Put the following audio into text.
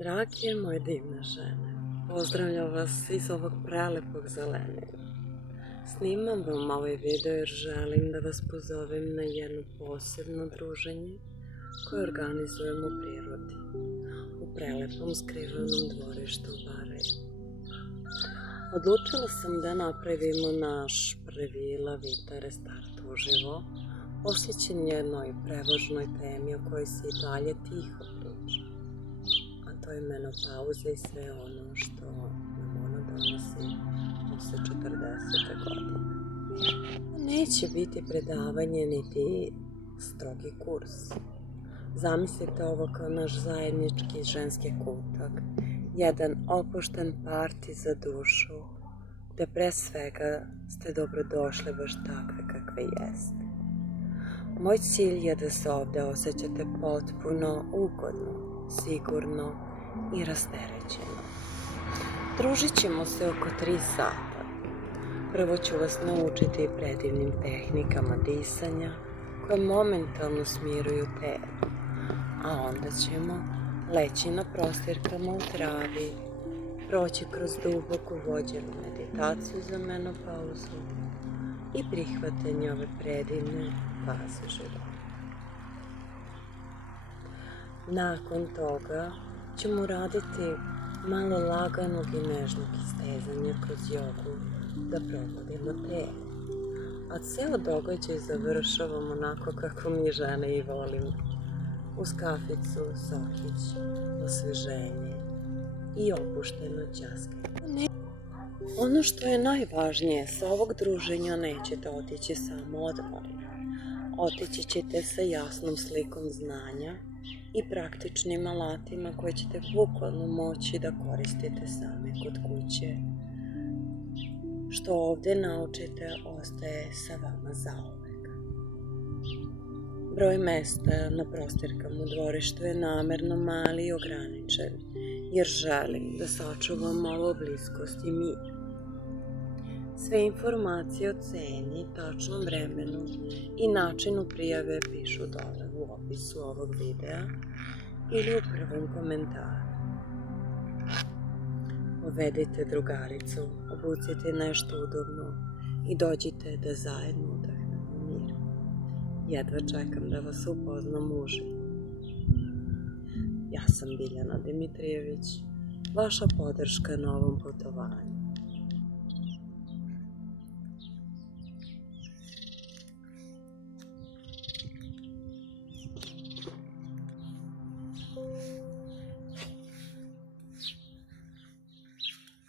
Drage moje divne žene, pozdravljam vas iz ovog prelepog zelenila. Snimam vam ovaj video jer želim da vas pozovem na jedno posebno druženje koje organizujemo u prirodi, u prelepom skrivenom dvorištu u Barajevu. Odlučila sam da napravimo naš prvi Lavita restart uživo, posvećen jednoj prevažnoj temi o kojoj se i dalje tiho priča. To je menopauza i sve ono što nam ona donosi posle 40. godine. Neće biti predavanje niti strogi kurs. Zamislite ovo kao naš zajednički ženski kutak, jedan opušten parti za dušu, gde pre svega ste dobrodošli baš takve kakve jeste. Moj cilj je da se ovde osjećate potpuno ugodno, sigurno i rasterećeno. Družit ćemo se oko 3 sata. Prvo ću vas naučiti predivnim tehnikama disanja koje momentalno smiruju telo, a onda ćemo leći na prostirkama u travi, proći kroz duboku vođenu meditaciju za menopauzu i prihvatanje ove predivne faze života. Nakon toga ćemo raditi malo laganog i nežnog istezanja kroz jogu da probudimo telo. A ceo događaj završavamo onako kako mi žene i volimo. Uz kaficu, sokić, osveženje i opušteno ćaskanje. Ono što je najvažnije, sa ovog druženja nećete otići samo odmorni. Otići ćete sa jasnom slikom znanja i praktičnim alatima koje ćete bukvalno moći da koristite same kod kuće. Što ovde naučite ostaje sa vama zauvek. Broj mesta na prostirkama u dvorištu je namerno mali i ograničen, jer želim da sačuvam ovo bliskost i mir. Sve informacije o ceni, tačnom vremenu i načinu prijave pišu dole u opisu ovog videa ili u prvom komentaru. Povedite drugaricu, obucite nešto udobno i dođite da zajedno udahnemo mir. Jedva čekam da vas upoznam uživo. Ja sam Biljana Dimitrijević, vaša podrška na ovom putovanju.